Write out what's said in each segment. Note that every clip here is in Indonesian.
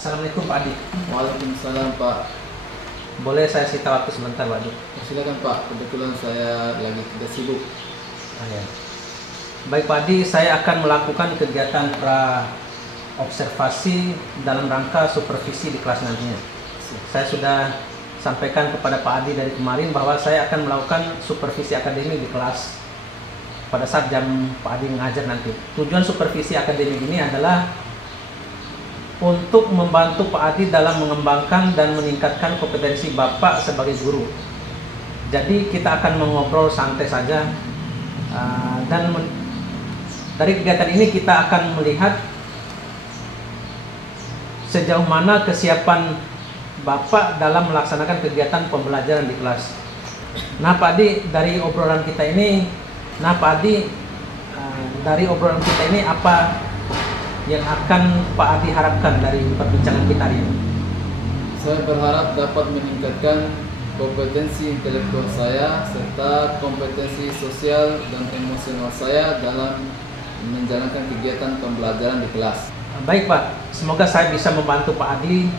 Assalamualaikum Pak Adi. Waalaikumsalam Pak. Boleh saya sita waktu sebentar Pak Adi? Silakan Pak, kebetulan saya lagi tidak sibuk. Ya. Baik Pak Adi, saya akan melakukan kegiatan observasi dalam rangka supervisi di kelas nantinya. Saya sudah sampaikan kepada Pak Adi dari kemarin bahwa saya akan melakukan supervisi akademik di kelas pada saat jam Pak Adi mengajar nanti. Tujuan supervisi akademik ini adalah untuk membantu Pak Adi dalam mengembangkan dan meningkatkan kompetensi Bapak sebagai guru. Jadi kita akan mengobrol santai saja, dan dari kegiatan ini kita akan melihat sejauh mana kesiapan Bapak dalam melaksanakan kegiatan pembelajaran di kelas. Nah Pak Adi, dari obrolan kita ini, apa yang akan Pak Adi harapkan dari perbincangan kita hari ini? Saya berharap dapat meningkatkan kompetensi intelektual saya serta kompetensi sosial dan emosional saya dalam menjalankan kegiatan pembelajaran di kelas. Baik Pak, semoga saya bisa membantu Pak Adi.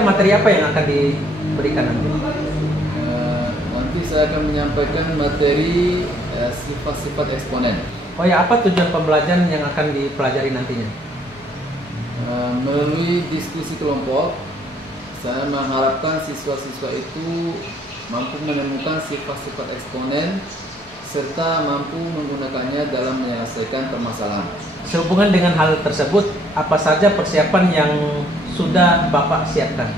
Materi apa yang akan diberikan nanti? Nanti saya akan menyampaikan materi sifat-sifat eksponen. Oh ya, apa tujuan pembelajaran yang akan dipelajari nantinya? Melalui diskusi kelompok, saya mengharapkan siswa-siswa itu mampu menemukan sifat-sifat eksponen serta mampu menggunakannya dalam menyelesaikan permasalahan. Sehubungan dengan hal tersebut, apa saja persiapan yang sudah Bapak siapkan?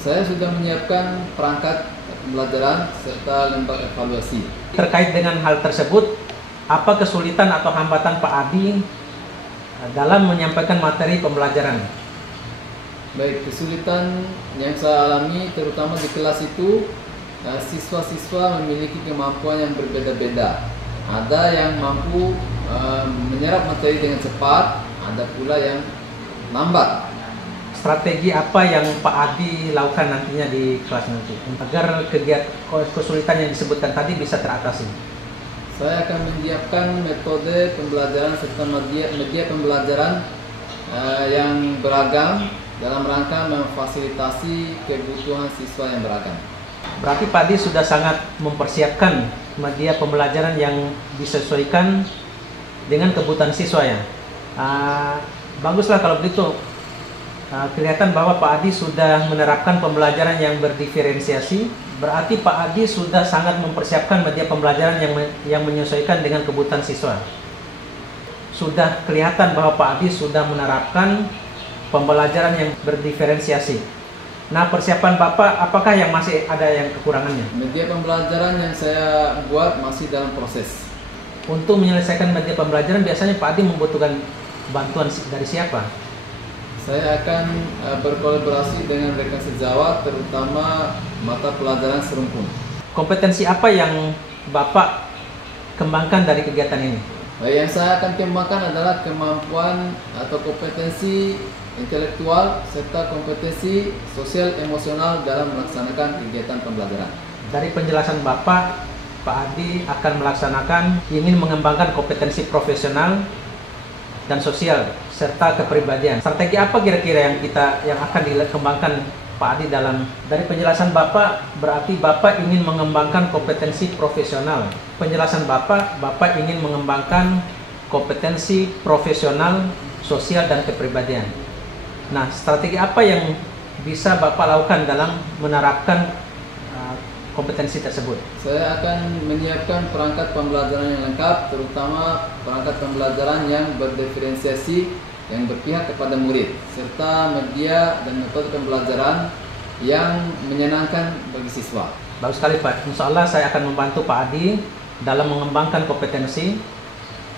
Saya sudah menyiapkan perangkat pembelajaran serta lembar evaluasi. Terkait dengan hal tersebut, apa kesulitan atau hambatan Pak Adi dalam menyampaikan materi pembelajaran? Baik, kesulitan yang saya alami terutama di kelas itu, siswa-siswa memiliki kemampuan yang berbeda-beda. Ada yang mampu menyerap materi dengan cepat, ada pula yang lambat. Strategi apa yang Pak Adi lakukan nantinya di kelas nanti agar kesulitan yang disebutkan tadi bisa teratasi? Saya akan menyiapkan metode pembelajaran serta media pembelajaran yang beragam dalam rangka memfasilitasi kebutuhan siswa yang beragam. Berarti Pak Adi sudah sangat mempersiapkan media pembelajaran yang disesuaikan dengan kebutuhan siswa ya. Baguslah kalau begitu. Kelihatan bahwa Pak Adi sudah menerapkan pembelajaran yang berdiferensiasi. Berarti Pak Adi sudah sangat mempersiapkan media pembelajaran yang menyesuaikan dengan kebutuhan siswa. Sudah kelihatan bahwa Pak Adi sudah menerapkan pembelajaran yang berdiferensiasi. Nah, persiapan Bapak, apakah yang masih ada yang kekurangannya? Media pembelajaran yang saya buat masih dalam proses. Untuk menyelesaikan media pembelajaran, biasanya Pak Adi membutuhkan bantuan dari siapa? Saya akan berkolaborasi dengan rekan sejawat, terutama mata pelajaran serumpun. Kompetensi apa yang Bapak kembangkan dari kegiatan ini? Yang saya akan kembangkan adalah kemampuan atau kompetensi intelektual serta kompetensi sosial emosional dalam melaksanakan kegiatan pembelajaran. Dari Penjelasan Bapak, Pak Adi akan ingin mengembangkan kompetensi profesional dan sosial serta kepribadian. Strategi apa kira-kira yang akan dikembangkan Pak Adi dari penjelasan Bapak? Berarti Bapak ingin mengembangkan kompetensi profesional. Penjelasan Bapak ingin mengembangkan kompetensi profesional, sosial dan kepribadian. Nah, strategi apa yang bisa Bapak lakukan dalam menerapkan kompetensi tersebut? Saya akan menyiapkan perangkat pembelajaran yang lengkap, terutama perangkat pembelajaran yang berdiferensiasi, yang berpihak kepada murid, serta media dan metode pembelajaran yang menyenangkan bagi siswa. Bagus sekali Pak. Insya Allah saya akan membantu Pak Adi dalam mengembangkan kompetensi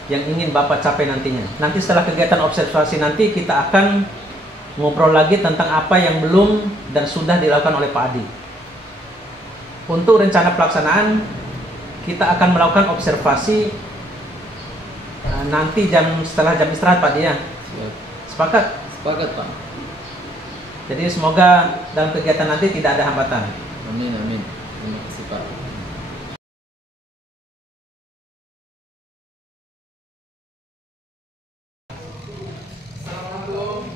yang ingin Bapak capai nantinya. Nanti setelah kegiatan observasi nanti kita akan ngobrol lagi tentang apa yang belum dan sudah dilakukan oleh Pak Adi. Untuk rencana pelaksanaan, kita akan melakukan observasi nanti setelah jam istirahat Pak Adi ya. Sepakat? Sepakat Pak. Jadi semoga dalam kegiatan nanti tidak ada hambatan. Amin, amin. Terima kasih Pak. Assalamualaikum.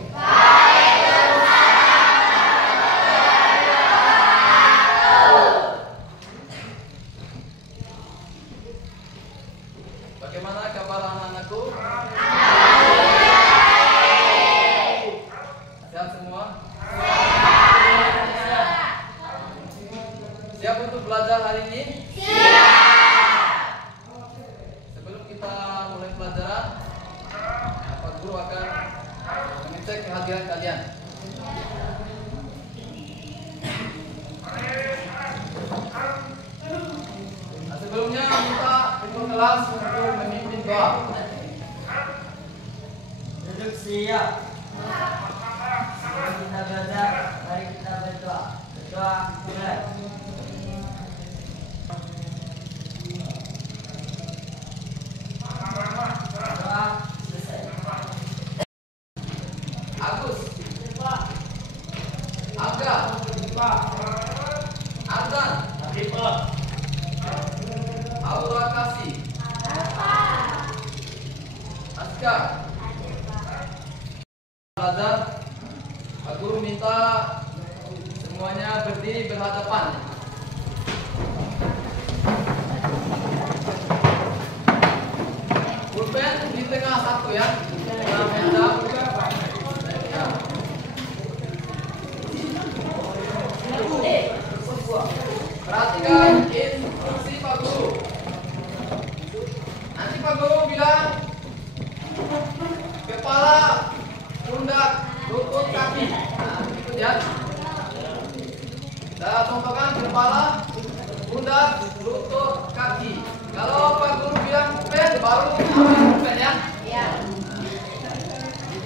Bagaimana kabar anak-anakku? Sehat semua? Siap untuk belajar hari ini? Sebelum kita mulai pelajaran, Pak Guru akan mengecek kehadiran kalian. Nah, sebelumnya minta ketua kelas untuk memimpin doa. Duduk siap. Sebelum kita belajar, mari kita berdoa. Berdoa mulai. Doa selesai. Agus, Aga, Ardan, Aura Kasih, Askar. Belajar, Pak Guru minta semuanya berdiri berhadapan. Pulpen di tengah satu ya. Tengah meja. Ya. Perhatikan instruksi Pak Guru. Nanti Pak Guru bilang kepala, pundak, lutut, kaki. Nah, ikut ya. Saya contohkan kepala, pundak, lutut, kaki. Kalau Pak Guru bilang pen, baru ambil pen ya.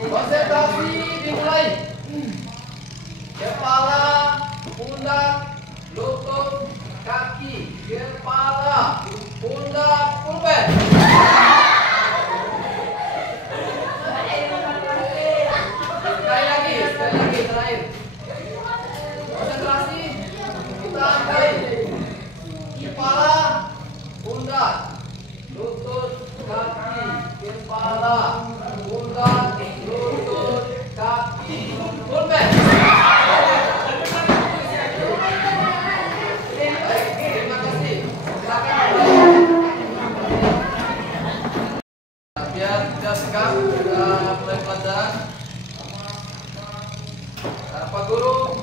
Konsentrasi dimulai. Kepala, pundak, lutut, kaki. Kepala, pundak, pulpen. Sekali lagi, terakhir. Konsentrasi, kita ambil. Kepala, pundak, lutut, kaki. Kepala, pundak, lutut, kaki, pulpen. Baik, terima kasih. Silakan. Biar tidak segan, kita mulai pelajaran. Pak Guru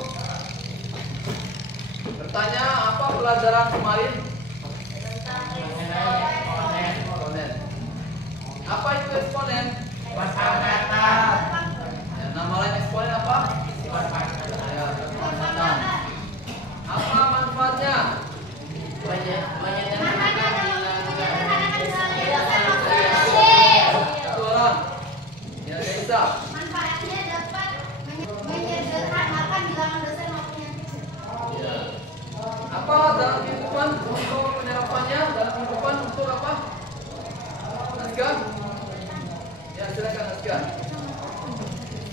bertanya, apa pelajaran kemarin? Eksponen. Apa itu eksponen? Ya, nama lain eksponen apa? Ya, kekuatan. Apa manfaatnya? Satu orang. Ya, bisa. Manfaatnya dapat menyederhanakan bilangan dosen maupun yang kecil. Ya. Apa dalam kehidupan untuk penyerapannya? Dalam kehidupan untuk apa? Nazgar? Ya, silakan Nazgar.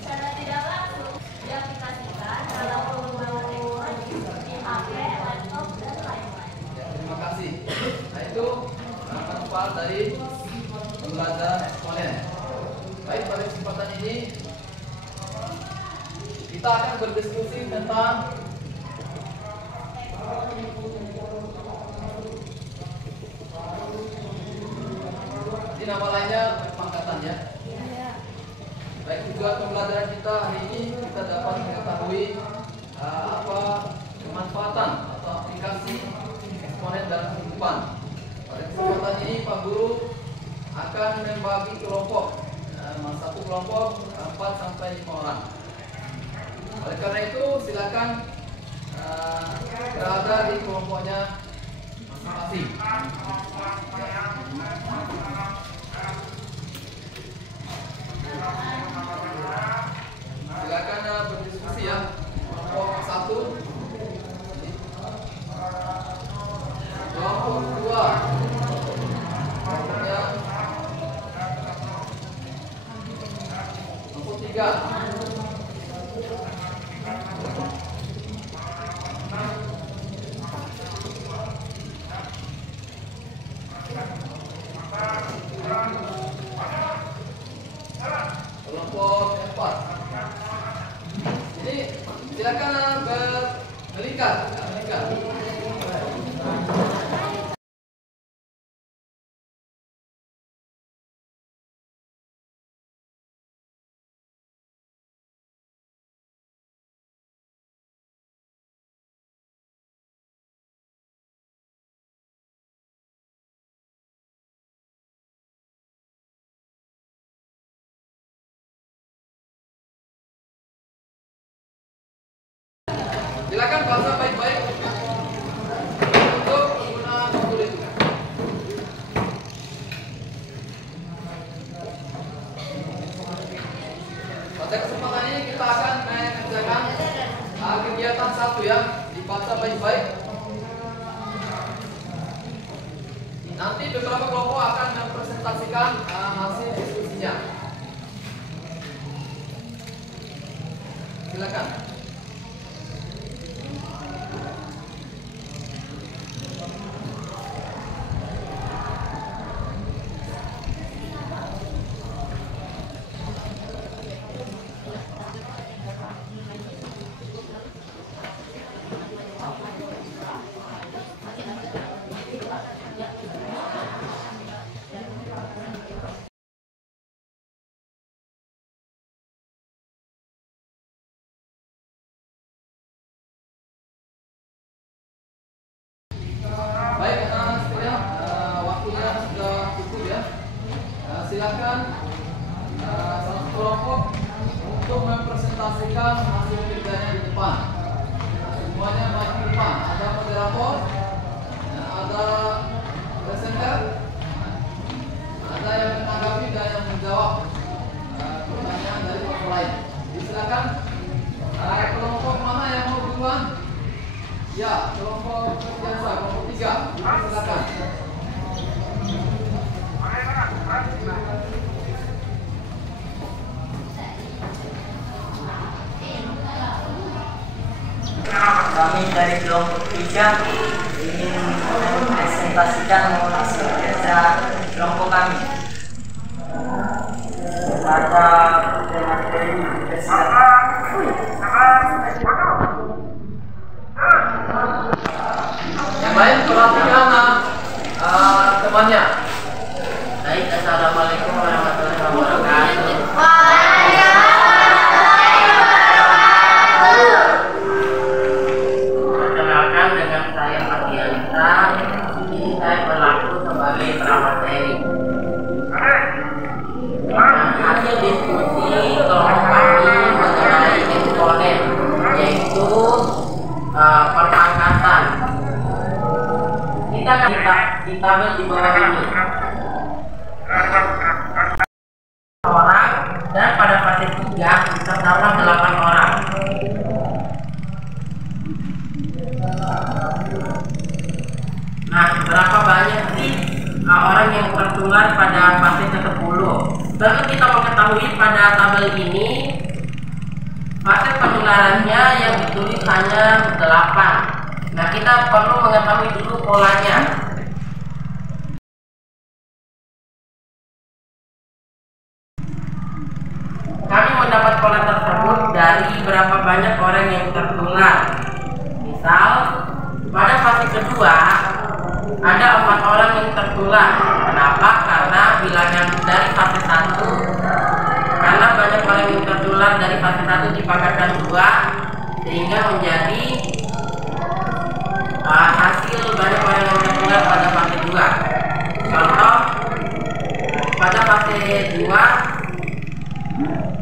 Secara tidak langsung diaplikasikan dalam pengembangan teknologi seperti HP, laptop, dan lain-lain. Ya, terima kasih. Nah, itu manfaat dari pembelajaran eksponen. Baik, pada kesempatan ini kita akan berdiskusi tentang ini nama lainnya pangkatan ya. Baik, tujuan pembelajaran kita hari ini kita dapat mengetahui apa kemanfaatan atau aplikasi eksponen dalam kehidupan. Pada kesempatan ini Pak Guru akan membagi kelompok, satu kelompok 4 sampai 5 orang. Oleh karena itu silakan berada di kelompoknya masing-masing. Silakan berdiskusi ya. Kelompok 1, kelompok 2, kelompok 3. Kelompok 4. Jadi silakan melingkar. Pada kesempatan ini kita akan mengerjakan kegiatan satu ya, dibaca baik-baik. Nanti beberapa kelompok akan mempresentasikan hasil diskusinya. Silakan. Baik, waktunya sudah cukup ya. Silakan satu kelompok untuk mempresentasikan hasil kerjanya di depan. Semuanya maju ke depan. Ada moderator, ada presenter, ada yang menanggapi dan yang menjawab pertanyaan dari kelompok lain. Silakan. Kelompok mana yang mau duluan? Ya, kelompok biasa, kelompok 3. Silakan. Kami dari kelompok 3 ingin mempresentasikan hasil kerja kelompok kami pada materi kesehatan. Yang lain perhatikan temannya. Baik, assalamualaikum warahmatullahi wabarakatuh. Perkenalkan, dengan saya Fatia Lita. Ini saya berlaku sebagai pramateri. Hasil diskusi kelompok kami mengenai eksponen, yaitu perpangkatan. Kita akan di tabel di bawah ini orang, dan pada fase 3 terdapat 8 orang. Nah, berapa banyak sih orang yang tertular pada fase ke-10? Lalu kita mengetahui pada tabel ini fase penularannya yang ditulis hanya 8. Nah, kita perlu mengetahui dulu polanya. Kami mendapat pola tersebut dari berapa banyak orang yang tertular. Misal, pada fase kedua ada 4 orang yang tertular. Kenapa? Karena bilangan dari fase 1, karena banyak orang yang tertular dari fase 1 dipangkatkan 2, sehingga menjadi hasil banyak orang yang tertular pada fase 2. Contoh, pada fase 2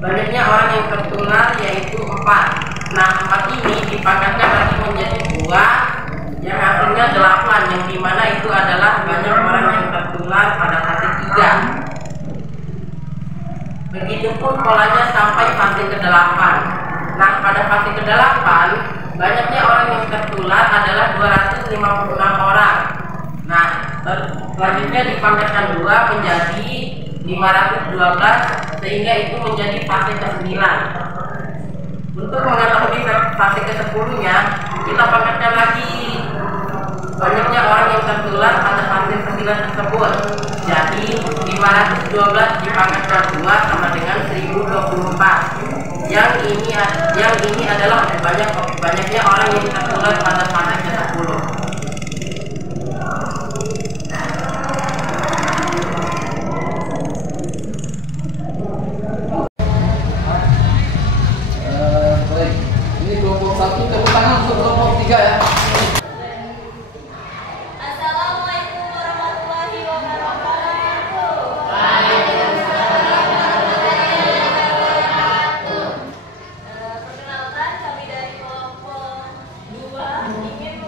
banyaknya orang yang tertular yaitu 4. Nah, 4 ini dipangkatkan lagi menjadi 2, yang hasilnya 8, yang dimana itu adalah banyak orang yang tertular pada fase 3. Begitupun polanya sampai fase ke-8. Nah, pada fase ke-8 banyaknya orang yang tertular adalah 256 orang. Nah, selanjutnya dipangkatkan 2 menjadi 512, sehingga itu menjadi fase ke-9. Untuk mengetahui fase ke-10-nya, kita pangkatkan lagi banyaknya orang yang tertular pada fase 9 tersebut. Jadi 512 dipangkatkan 2 sama dengan 1024. Yang ini adalah banyaknya orang yang tertular pada fase ke-10. Baik, ini kelompok 1, tepuk tangan untuk kelompok 3 ya. Assalamualaikum warahmatullahi wabarakatuh. Perkenalkan, kami dari kelompok 2 ingin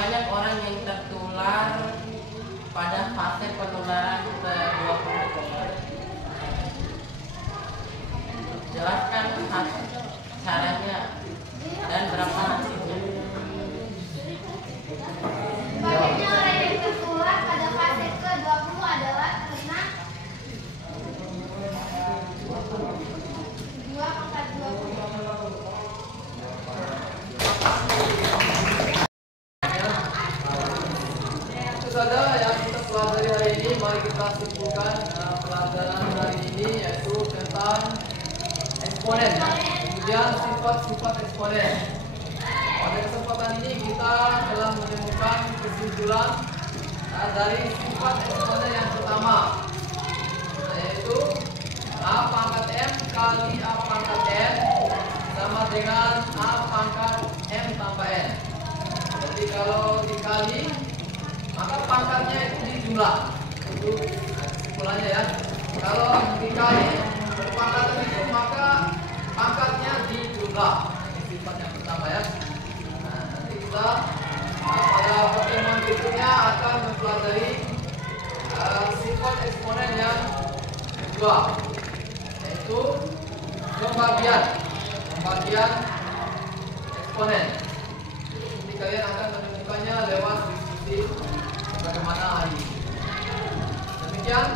banyak orang yang tertular pada fase penularan ke-20? Jelaskan caranya dan berapa hasilnya. Banyaknya orang yang tertular pada fase ke-20 adalah karena 2/20. Itu saja yang kita pelajari hari ini. Mari kita simpulkan pelajaran hari ini, yaitu tentang eksponen, kemudian sifat-sifat eksponen. Pada kesempatan ini kita telah menemukan kesimpulan dari sifat eksponen yang pertama, yaitu A pangkat M kali A pangkat N sama dengan A pangkat M tambah N. Jadi kalau dikali, maka pangkatnya itu dijumlah. Itu kesimpulannya ya. Kalau dikali berpangkat itu, maka pangkatnya dijumlah. Ini sifat yang pertama ya. Nah, nanti kita pada pertemuan berikutnya akan mempelajari sifat eksponen yang kedua, yaitu pembagian eksponen. Jadi kalian akan menemukannya lewat diskusi bagaimana hari ini. Demikian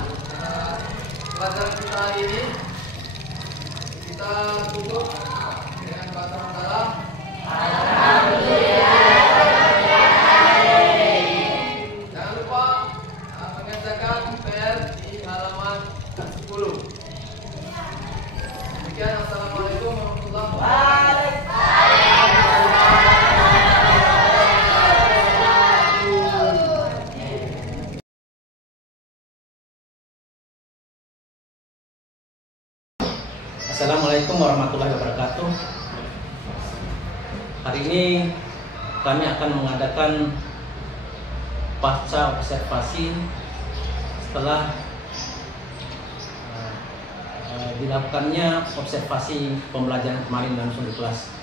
pelajaran kita hari ini. Kita tutup dengan kata hamdalah. Jangan lupa mengerjakan PR di halaman 10. Demikian, assalamualaikum warahmatullahi wabarakatuh. Assalamualaikum warahmatullahi wabarakatuh. Hari ini kami akan mengadakan pasca observasi setelah dilakukannya observasi pembelajaran kemarin langsung di kelas.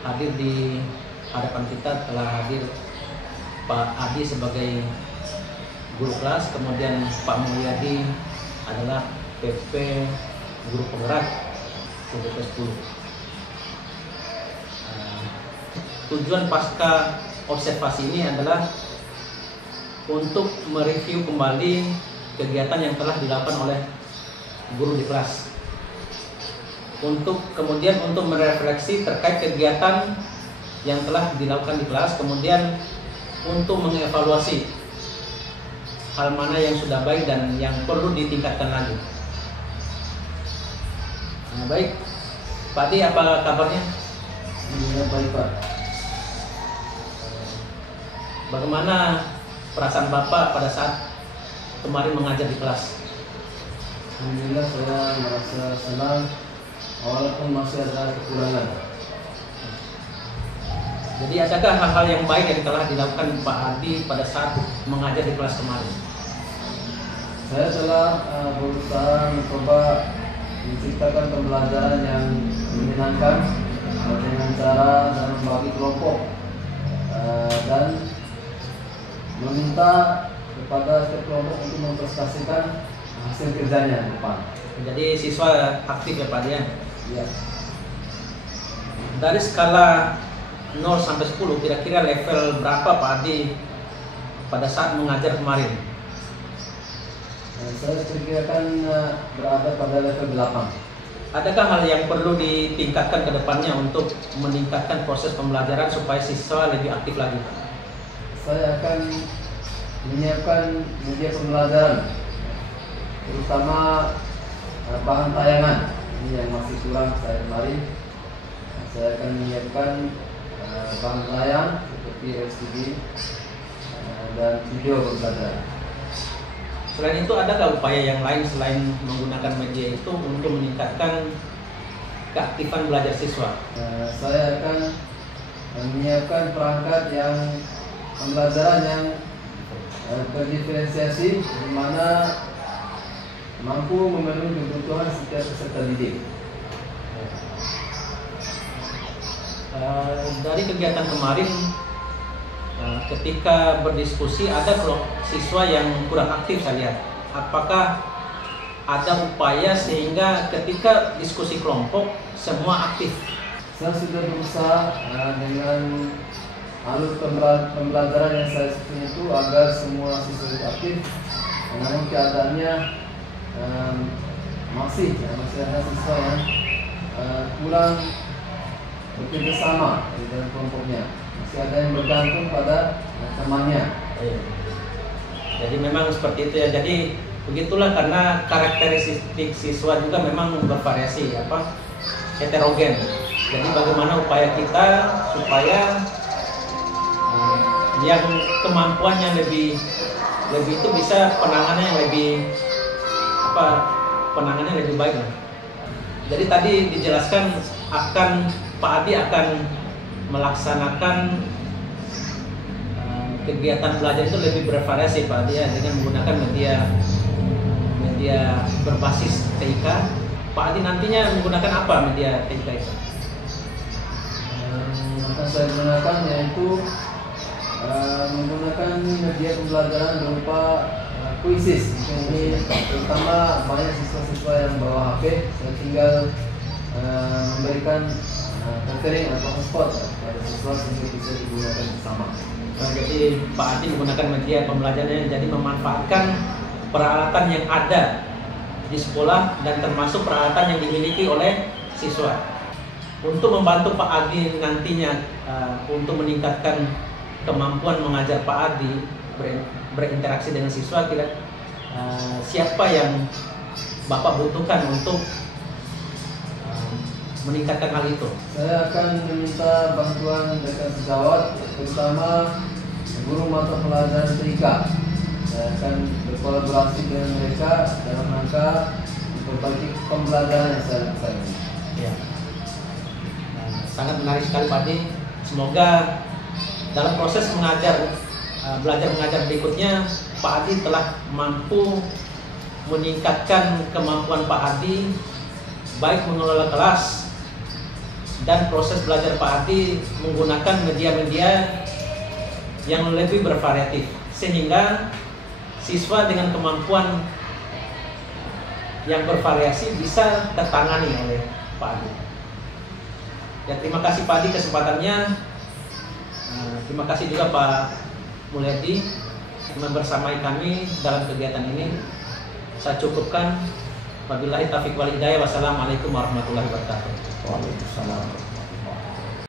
Hadir di hadapan kita telah hadir Pak Adi sebagai guru kelas, kemudian Pak Mulyadi adalah PP guru penggerak untuk ke-10. Tujuan pasca observasi ini adalah untuk mereview kembali kegiatan yang telah dilakukan oleh guru di kelas. Kemudian untuk merefleksi terkait kegiatan yang telah dilakukan di kelas, kemudian untuk mengevaluasi hal mana yang sudah baik dan yang perlu ditingkatkan lagi. Nah, baik, Pak Adi, apa kabarnya? Ya, baik Pak. Bagaimana perasaan Bapak pada saat kemarin mengajar di kelas? Alhamdulillah saya merasa senang, walaupun masih ada kekurangan. Jadi adakah hal-hal yang baik yang telah dilakukan Pak Adi pada saat mengajar di kelas kemarin? Saya telah berusaha mencoba menciptakan pembelajaran yang menyenangkan dengan cara membagi kelompok dan meminta kepada setiap kelompok untuk mempresentasikan hasil kerjanya di depan. Jadi siswa aktif ya Pak Adi ya? Iya. Dari skala 0 sampai 10 kira-kira level berapa Pak Adi pada saat mengajar kemarin? Saya perkirakan berada pada level 8. Adakah hal yang perlu ditingkatkan ke depannya untuk meningkatkan proses pembelajaran supaya siswa lebih aktif lagi? Saya akan menyiapkan media pembelajaran, terutama bahan tayangan. Ini yang masih kurang saya kemarin. Saya akan menyiapkan bahan tayang seperti LCD dan video pembelajaran. Selain itu, adakah upaya yang lain selain menggunakan media itu untuk meningkatkan keaktifan belajar siswa? Saya akan menyiapkan perangkat yang pembelajaran yang terdiferensiasi, di mana mampu memenuhi kebutuhan setiap peserta didik. Dari kegiatan kemarin, ketika berdiskusi ada siswa yang kurang aktif saya lihat. Apakah ada upaya sehingga ketika diskusi kelompok semua aktif? Saya sudah berusaha dengan alur pembelajaran yang saya susun itu agar semua siswa itu aktif. Namun keadaannya masih ada siswa yang kurang bekerja sama di dalam kelompoknya. Masih ada yang bergantung pada temannya. Jadi memang seperti itu ya. Jadi begitulah karena karakteristik siswa juga memang bervariasi, heterogen. Jadi bagaimana upaya kita supaya yang kemampuannya lebih itu bisa penanganannya lebih baik lah. Jadi tadi dijelaskan Pak Adi akan melaksanakan kegiatan belajar itu lebih bervariasi Pak Adi ya, dengan menggunakan media berbasis TIK. Pak Adi nantinya menggunakan apa media TIK itu? Yang akan saya gunakan yaitu menggunakan media pembelajaran berupa quizzes. Ini terutama banyak siswa-siswa yang bawa HP, saya tinggal memberikan catering atau hotspot pada siswa sehingga bisa digunakan bersama. Jadi Pak Adi menggunakan media pembelajarannya, jadi memanfaatkan peralatan yang ada di sekolah dan termasuk peralatan yang dimiliki oleh siswa. Untuk membantu Pak Adi nantinya untuk meningkatkan kemampuan mengajar Pak Adi berinteraksi dengan siswa, siapa yang Bapak butuhkan untuk meningkatkan hal itu? Saya akan meminta bantuan dekan sejawat, terutama guru mata pelajaran TIK. Saya akan berkolaborasi dengan mereka dalam rangka memperbaiki pembelajaran yang saya lakukan. Ya. Sangat menarik sekali Pak Adi. Semoga dalam proses belajar mengajar berikutnya Pak Adi telah mampu meningkatkan kemampuan Pak Adi baik mengelola kelas dan proses belajar Pak Adi menggunakan media-media yang lebih bervariatif sehingga siswa dengan kemampuan yang bervariasi bisa tertangani oleh Pak Adi. Ya, terima kasih Pak Adi kesempatannya. Terima kasih juga Pak Mulyadi membersamai kami dalam kegiatan ini. Saya cukupkan. Wabillahi taufiq wal hidayah. Wassalamualaikum warahmatullahi wabarakatuh. Waalaikumsalam.